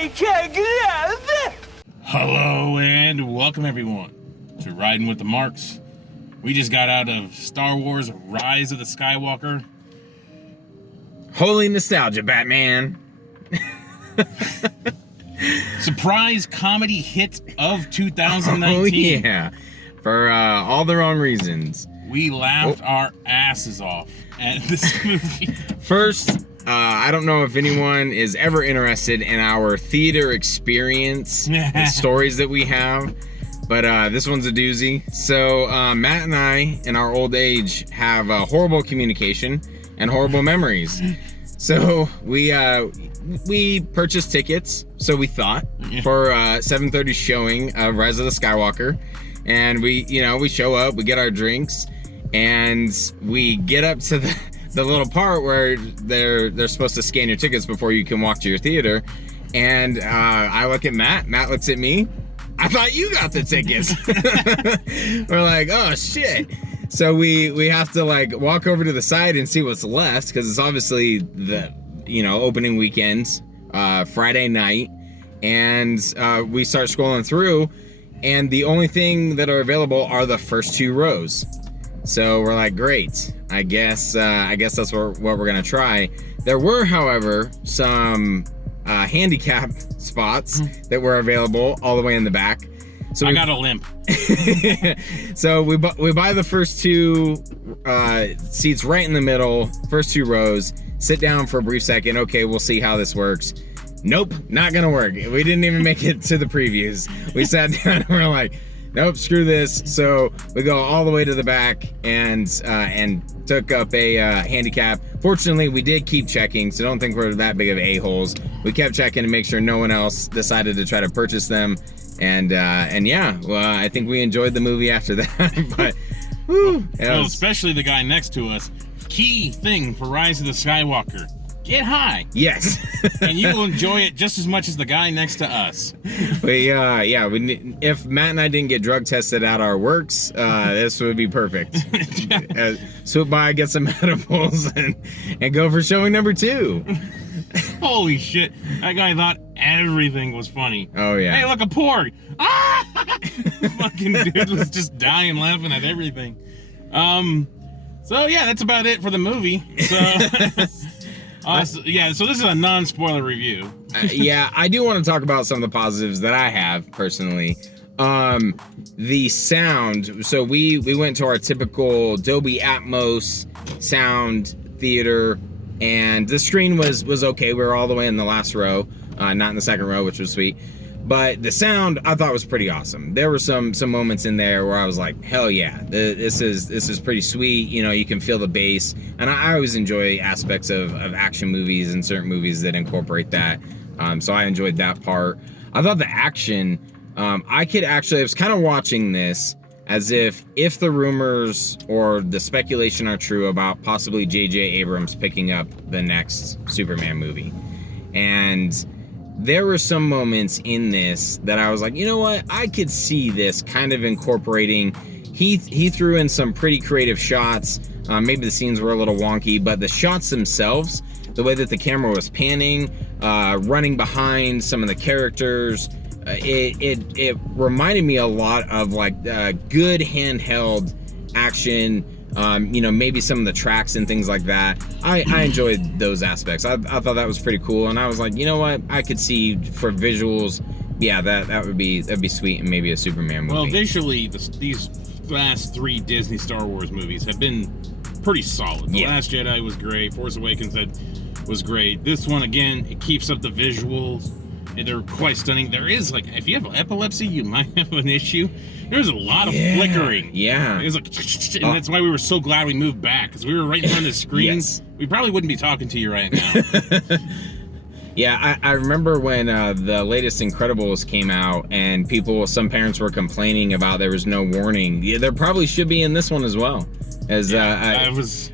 make love. Hello and welcome everyone to Riding with the Marks. We just got out of Star Wars Rise of the Skywalker. Holy nostalgia, Batman. Surprise comedy hit of 2019. Oh yeah, for all the wrong reasons. We laughed our asses off at this movie. First, I don't know if anyone is ever interested in our theater experience, the stories that we have, but this one's a doozy. So Matt and I, in our old age, have horrible communication and horrible memories. So we purchased tickets, so we thought, for 7:30 showing of Rise of the Skywalker, and we show up, we get our drinks, and we get up to the little part where they're supposed to scan your tickets before you can walk to your theater, and I look at Matt looks at me. I thought you got the tickets. We're like, oh shit. So we have to like walk over to the side and see what's left, because it's obviously the opening weekend, Friday night, and we start scrolling through, and the only thing that are available are the first two rows. So we're like, great. I guess that's what we're gonna try. There were, however, some handicap spots that were available all the way in the back. So I got a limp. So we buy the first two seats right in the middle, first two rows, sit down for a brief second. Okay, we'll see how this works. Nope, not gonna work. We didn't even make it to the previews. We sat down and we're like, nope, screw this. So we go all the way to the back and took up a handicap. Fortunately, we did keep checking, so don't think we're that big of a-holes. We kept checking to make sure no one else decided to try to purchase them. And yeah, well, I think we enjoyed the movie after that. But well, especially the guy next to us. Key thing for Rise of the Skywalker: get high. Yes. And you will enjoy it just as much as the guy next to us. If Matt and I didn't get drug tested at our works, this would be perfect. Swoop by, get some edibles, and go for showing number 2. Holy shit! That guy thought everything was funny. Oh yeah. Hey, look, a porg! Ah! Fucking dude was just dying laughing at everything. So yeah, that's about it for the movie. So, so this is a non-spoiler review. Yeah, I do want to talk about some of the positives that I have personally. The sound. So we went to our typical Dolby Atmos sound theater, and the screen was okay. We were all the way in the last row, not in the second row, which was sweet. But the sound I thought was pretty awesome. There were some moments in there where I was like, hell yeah, this is pretty sweet. You can feel the bass, and I always enjoy aspects of action movies and certain movies that incorporate that. So I enjoyed that part. I thought the action, I was kind of watching this as if the rumors or the speculation are true about possibly J.J. Abrams picking up the next Superman movie. And there were some moments in this that I was like, you know what? I could see this kind of incorporating. He threw in some pretty creative shots. Maybe the scenes were a little wonky, but the shots themselves, the way that the camera was panning, running behind some of the characters, it reminded me a lot of like good handheld action. Maybe some of the tracks and things like that. I enjoyed those aspects. I thought that was pretty cool, and I was like, you know what? I could see for visuals, yeah, that'd be sweet, and maybe a Superman movie. Well, visually, these last 3 Disney Star Wars movies have been pretty solid. The Last Jedi was great. Force Awakens was great. This one, again, it keeps up the visuals. And they're quite stunning. There is, like, if you have epilepsy, you might have an issue. There's a lot of flickering. Yeah. It was like, and that's why we were so glad we moved back, because we were right in front of the screen. Yes. We probably wouldn't be talking to you right now. Yeah, I remember when the latest Incredibles came out, and some parents were complaining about there was no warning. Yeah, there probably should be in this one as well. As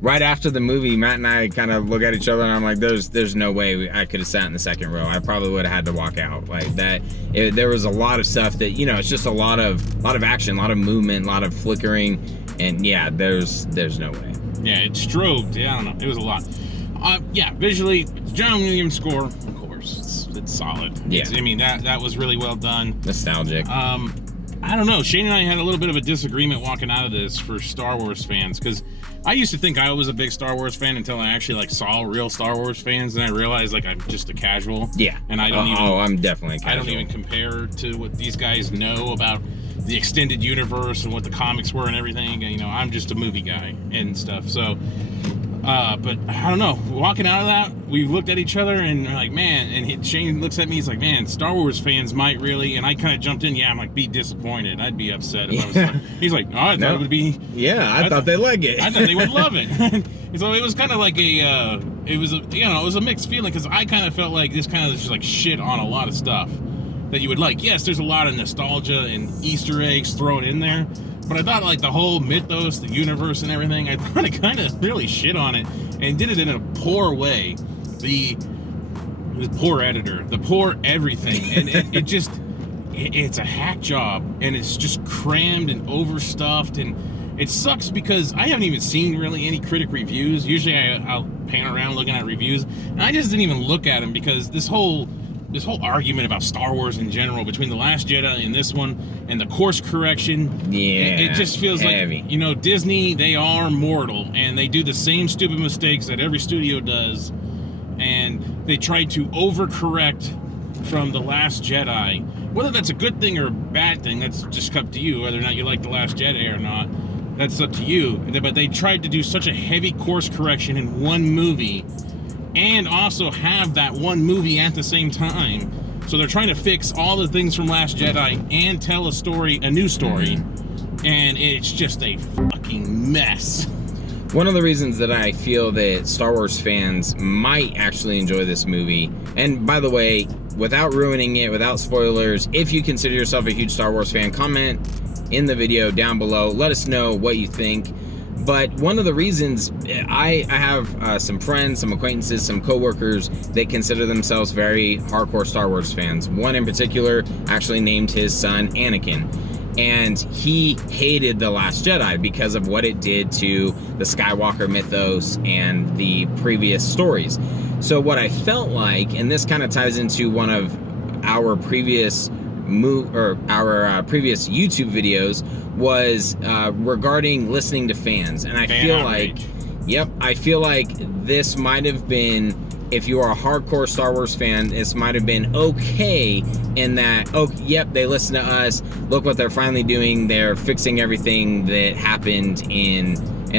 right after the movie, Matt and I kind of look at each other, and I'm like, "There's no way I could have sat in the second row. I probably would have had to walk out like that." There was a lot of stuff that it's just a lot of action, a lot of movement, a lot of flickering, and yeah, there's no way. Yeah, it strobed. Yeah, I don't know. It was a lot. Visually, John Williams score, of course. it's solid. Yeah. I mean, that was really well done. Nostalgic. I don't know. Shane and I had a little bit of a disagreement walking out of this for Star Wars fans, because I used to think I was a big Star Wars fan until I actually like saw real Star Wars fans, and I realized like I'm just a casual. Yeah. And I don't even. Oh, I'm definitely a casual. I don't even compare to what these guys know about the extended universe and what the comics were and everything. You know, I'm just a movie guy and stuff. So, but I don't know. Walking out of that, we looked at each other and we're like, man. And Shane looks at me. He's like, man, Star Wars fans might really. And I kind of jumped in. Yeah, I'm like, be disappointed. I'd be upset if I was. Like, he's like, no, I thought it would be. Yeah, I thought they'd like it. I thought they would love it. So it was kind of like it was a mixed feeling, because I kind of felt like this kind of just like shit on a lot of stuff that you would like. Yes, there's a lot of nostalgia and Easter eggs thrown in there, but I thought like the whole mythos, the universe and everything, I thought it kind of really shit on it and did it in a poor way. The poor editor, the poor everything, and it's a hack job, and it's just crammed and overstuffed, and it sucks because I haven't even seen really any critic reviews. Usually I'll pan around looking at reviews, and I just didn't even look at them, because this whole argument about Star Wars in general between The Last Jedi and this one, and the course correction, it just feels heavy. like, you know, Disney, they are mortal, and they do the same stupid mistakes that every studio does, and they try to overcorrect from The Last Jedi. Whether that's a good thing or a bad thing, that's just up to you, whether or not you like The Last Jedi or not. That's up to you. But they tried to do such a heavy course correction in one movie, and also have that one movie at the same time. So they're trying to fix all the things from Last Jedi and tell a new story, and it's just a fucking mess. One of the reasons that I feel that Star Wars fans might actually enjoy this movie, and by the way, without ruining it, without spoilers, if you consider yourself a huge Star Wars fan, comment in the video down below. Let us know what you think. But one of the reasons, I have some friends, some acquaintances, some coworkers that consider themselves very hardcore Star Wars fans. One in particular actually named his son Anakin. And he hated The Last Jedi because of what it did to the Skywalker mythos and the previous stories. So what I felt like, and this kind of ties into one of our previous previous YouTube videos, was regarding listening to fans. And I feel like, I feel like this might have been, if you are a hardcore Star Wars fan, this might have been okay in that, oh, yep, they listen to us. Look what they're finally doing. They're fixing everything that happened in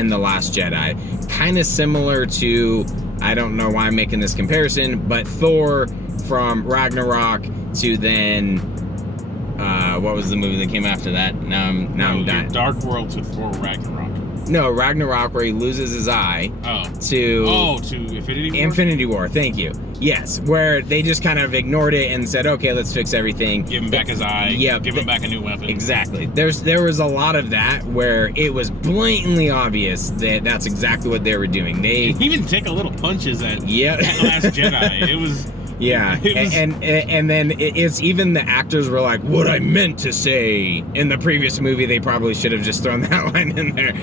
The Last Jedi. Kind of similar to, I don't know why I'm making this comparison, but Thor from Ragnarok to then, what was the movie that came after that? Now I'm dying. Dark World to Thor Ragnarok. No, Ragnarok, where he loses his eye. To Infinity War? Infinity War, thank you. Yes, where they just kind of ignored it and said, okay, let's fix everything. Give him back his eye. Yeah, give him back a new weapon. Exactly. There was a lot of that where it was blatantly obvious that that's exactly what they were doing. They even take a little punches at Last Jedi. It was... Yeah, and then it's even the actors were like, what I meant to say. In the previous movie, they probably should have just thrown that line in there.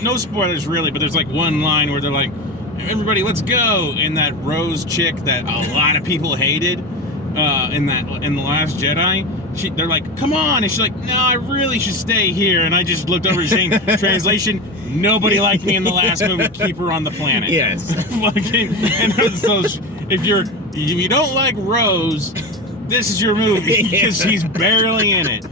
No spoilers really, but there's like one line where they're like, everybody, let's go. And that Rose chick that a lot of people hated in The Last Jedi, they're like, come on. And she's like, no, I really should stay here. And I just looked over saying, translation, nobody liked me in the last movie. Keep her on the planet. Yes. And so if you don't like Rose, this is your movie, because she's barely in it.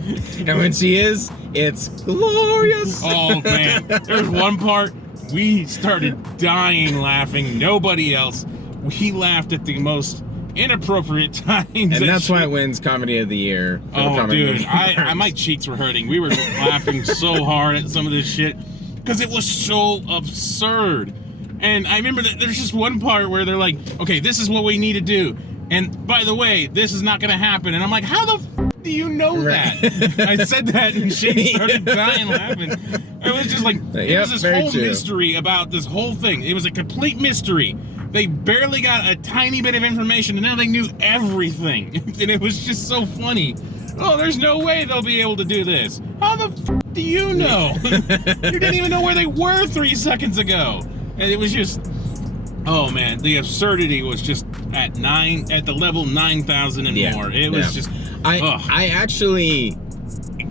And when she is, it's glorious. Oh man, there's one part we started dying laughing. Nobody else. We laughed at the most inappropriate times. And that's why it wins Comedy of the Year. Oh, dude, my cheeks were hurting. We were laughing so hard at some of this shit because it was so absurd. And I remember that there's just one part where they're like, okay, this is what we need to do. And by the way, this is not going to happen. And I'm like, how the f do you know that? I said that and she started dying laughing. It was just like, it was this whole mystery about this whole thing. It was a complete mystery. They barely got a tiny bit of information, and now they knew everything. And it was just so funny. Oh, there's no way they'll be able to do this. How the f do you know? You didn't even know where they were 3 seconds ago. And it was just, Oh man, the absurdity was just at the level 9,000 and more. It was just. I actually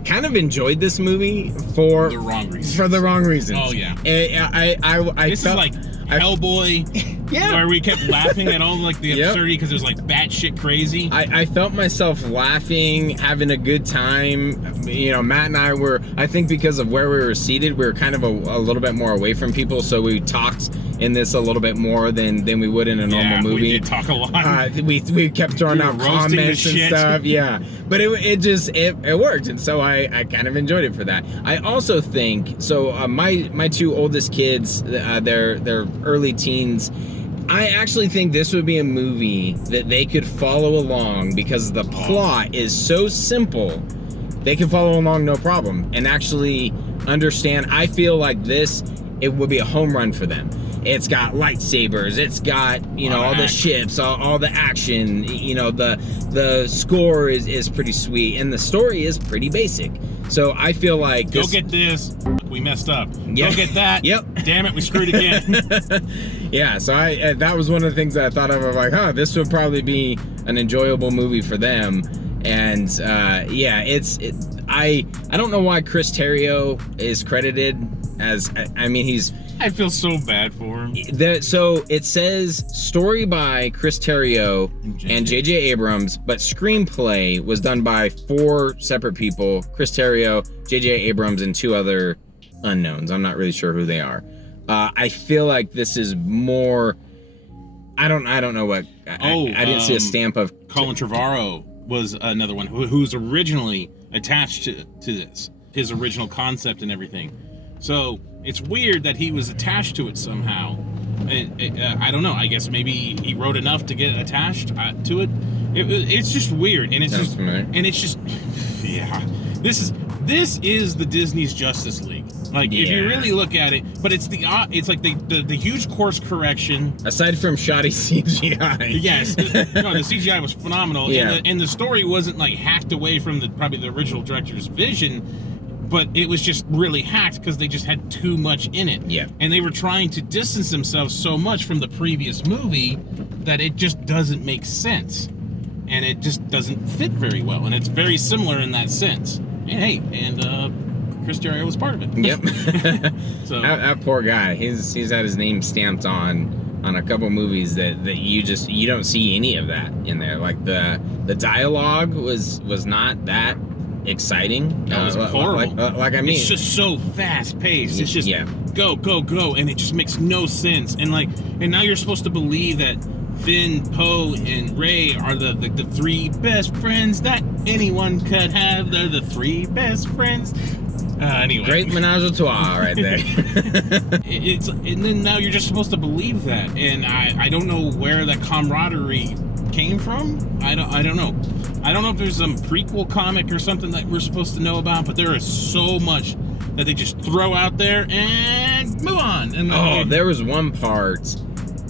kind of enjoyed this movie for the wrong reasons. For the wrong reasons. Oh yeah. This is like Hellboy. Yeah. Where we kept laughing at all like the absurdity because it was like batshit crazy. I felt myself laughing, having a good time. You know, Matt and I were, I think because of where we were seated, we were kind of a little bit more away from people, so we talked in this a little bit more than we would in a normal movie. We did talk a lot. We kept throwing out comments and stuff. Yeah, but it worked, and so I kind of enjoyed it for that. I also think so. My two oldest kids, they're early teens. I actually think this would be a movie that they could follow along because the plot is so simple. They can follow along no problem and actually understand. I feel like it would be a home run for them. It's got lightsabers. It's got, all the ships, all the action. The score is pretty sweet, and the story is pretty basic. So I feel like go get this. We messed up. Yeah. Go get that. Yep. Damn it, we screwed again. Yeah. So that was one of the things that I thought of. Like, this would probably be an enjoyable movie for them. And I don't know why Chris Terrio is credited as. I mean, I feel so bad for him. So it says story by Chris Terrio and J.J. Abrams, but screenplay was done by 4 separate people: Chris Terrio, J.J. Abrams, and 2 other unknowns. I'm not really sure who they are. I feel like this is more. I don't know what. I didn't see a stamp of. Colin Trevorrow was another one who's originally attached to this, his original concept and everything. So it's weird that he was attached to it somehow. I don't know. I guess maybe he wrote enough to get attached to it. It's just weird, and it's Sounds just familiar. And it's just yeah. This is the Disney's Justice League. Like if you really look at it, but it's like the huge course correction. Aside from shoddy CGI. Yes, no, the CGI was phenomenal. Yeah. And the story wasn't like hacked away from probably the original director's vision, but it was just really hacked because they just had too much in it. Yeah. And they were trying to distance themselves so much from the previous movie that it just doesn't make sense. And it just doesn't fit very well. And it's very similar in that sense. And Chris Terrio was part of it. Yep. So that poor guy. He's had his name stamped on a couple movies that you don't see any of that in there. Like the dialogue was not that exciting. That was horrible. Like I mean, it's just so fast paced. It's just go, and it just makes no sense. And now you're supposed to believe that Finn, Poe, and Rey are the 3 best friends that anyone could have. They're the 3 best friends. Anyway, great menage a trois right there. And then now you're just supposed to believe that, and I don't know where that camaraderie came from. I don't know. I don't know if there's some prequel comic or something that we're supposed to know about, but there is so much that they just throw out there and move on. And there was one part.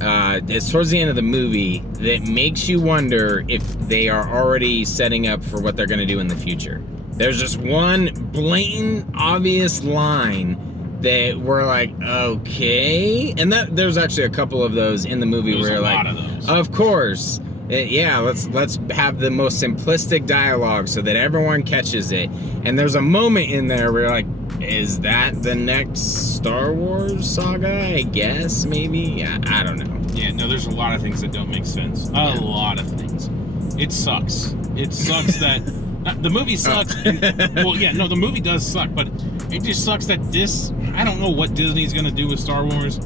It's towards the end of the movie that makes you wonder if they are already setting up for what they're going to do in the future. There's just one blatant, obvious line that we're like, okay, and there's actually a couple of those in the movie There's where you're a like, lot of those. of course, let's have the most simplistic dialogue so that everyone catches it. And there's a moment in there where you're like, is that the next Star Wars saga? I guess maybe. Yeah, I don't know. Yeah, no, there's a lot of things that don't make sense. A lot of things. It sucks. It sucks that. The movie sucks. The movie does suck, but it just sucks that I don't know what Disney's going to do with Star Wars.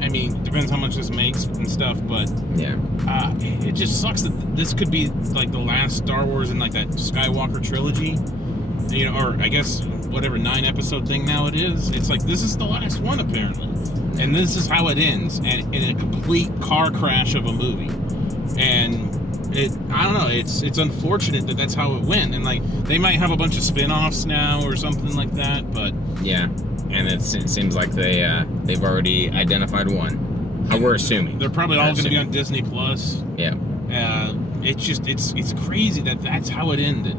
I mean, depends how much this makes and stuff, but it just sucks that this could be like the last Star Wars in like that Skywalker trilogy, or I guess whatever 9-episode thing now it is. It's like this is the last one apparently, and this is how it ends, and in a complete car crash of a movie, and. I don't know. It's unfortunate that that's how it went, and like they might have a bunch of spin-offs now or something like that. But and it seems like they've already identified one. We're assuming they're probably all going to be on Disney Plus. Yeah. It's crazy that that's how it ended.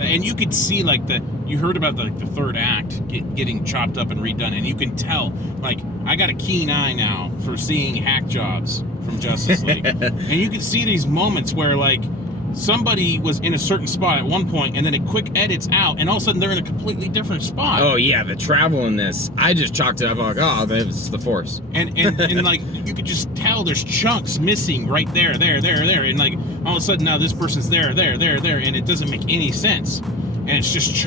And you could see like you heard about the third act getting chopped up and redone, and you can tell like I got a keen eye now for seeing hack jobs from Justice League, and you can see these moments where like somebody was in a certain spot at one point, and then it quick edits out, and all of a sudden they're in a completely different spot. Oh yeah, the travel in this, I just chalked it up like, oh, it's the Force. And like you could just tell there's chunks missing right there, and like all of a sudden now this person's there, and it doesn't make any sense, and it's just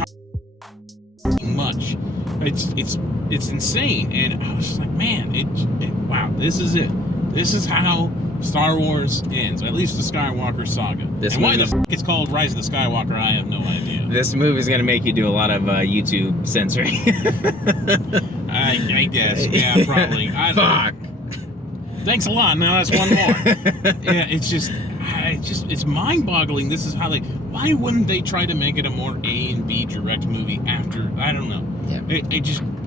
much. It's insane, and I was just like, man, wow, this is it. This is how Star Wars ends, at least the Skywalker saga. And why the f*** it's called Rise of the Skywalker, I have no idea. This movie is going to make you do a lot of YouTube censoring. I guess, yeah, probably. Fuck. Thanks a lot. Now that's one more. Yeah, it's mind-boggling. This is how why wouldn't they try to make it a more A and B direct movie after? I don't know. Yeah.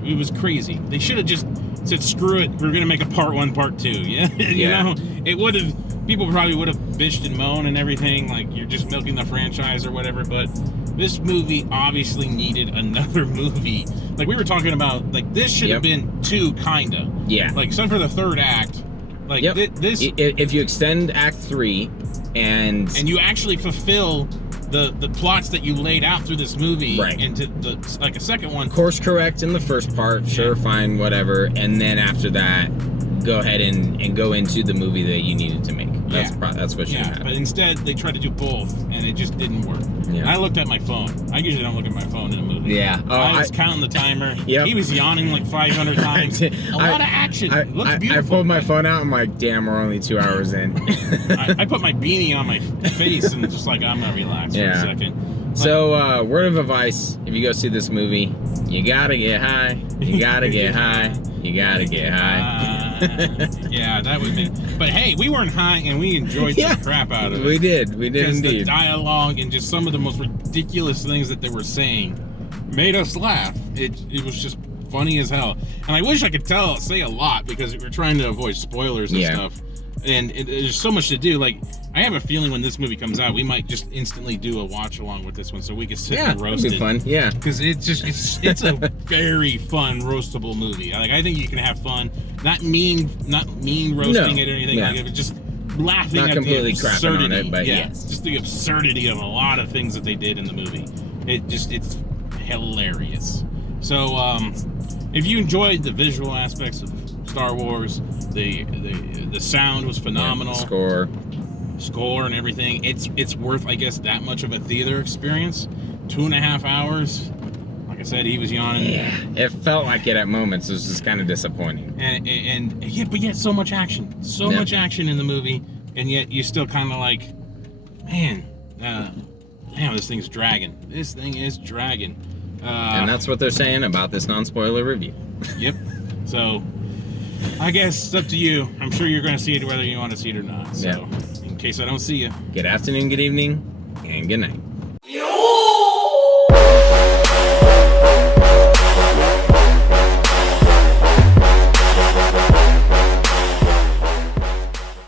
It was crazy. They should have just said, screw it, we're gonna make a part 1, part 2. Yeah, you know, it would have. People probably would have bitched and moaned and everything, like you're just milking the franchise or whatever. But this movie obviously needed another movie. Like we were talking about, like this should have been 2, kinda. Yeah. Like except for the third act. Like this. If you extend Act 3, and you actually fulfill the plots that you laid out through this movie into a second one. Course correct in the first part, sure, fine, whatever, and then after that, go ahead and go into the movie that you needed to make. That's what you had. But instead, they tried to do both, and it just didn't work. Yeah. I looked at my phone. I usually don't look at my phone in a movie. Yeah. Oh, I was counting the timer. Yep. He was yawning like 500 times. A lot of action. Looks beautiful. I pulled my phone out. I'm like, damn, we're only 2 hours in. I put my beanie on my face and just like, I'm gonna relax for a second. So, word of advice: if you go see this movie, you gotta get high. You gotta get high. You gotta get high. Yeah, that would be. But hey, we weren't high, and we enjoyed the crap out of it. We did indeed. The dialogue and just some of the most ridiculous things that they were saying made us laugh. It was just funny as hell. And I wish I could say a lot because we're trying to avoid spoilers and stuff. And there's so much to do. Like, I have a feeling when this movie comes out, we might just instantly do a watch along with this one, so we can sit and roast it. Fun, yeah. Because it's a very fun roastable movie. Like, I think you can have fun, not mean roasting it or anything like it, but just laughing at the absurdity. On it, but yes, just the absurdity of a lot of things that they did in the movie. It's hilarious. So, if you enjoyed the visual aspects of Star Wars, the sound was phenomenal. Score and everything. It's worth, I guess, that much of a theater experience. 2.5 hours. Like I said, he was yawning. Yeah, it felt like it at moments. It was just kind of disappointing. But yet so much action. Much action in the movie, and yet you still kind of like, man, this thing's dragging. This thing is dragging. And that's what they're saying about this non-spoiler review. Yep. So, I guess it's up to you. I'm sure you're going to see it whether you want to see it or not. So, in case I don't see you. Good afternoon, good evening, and good night.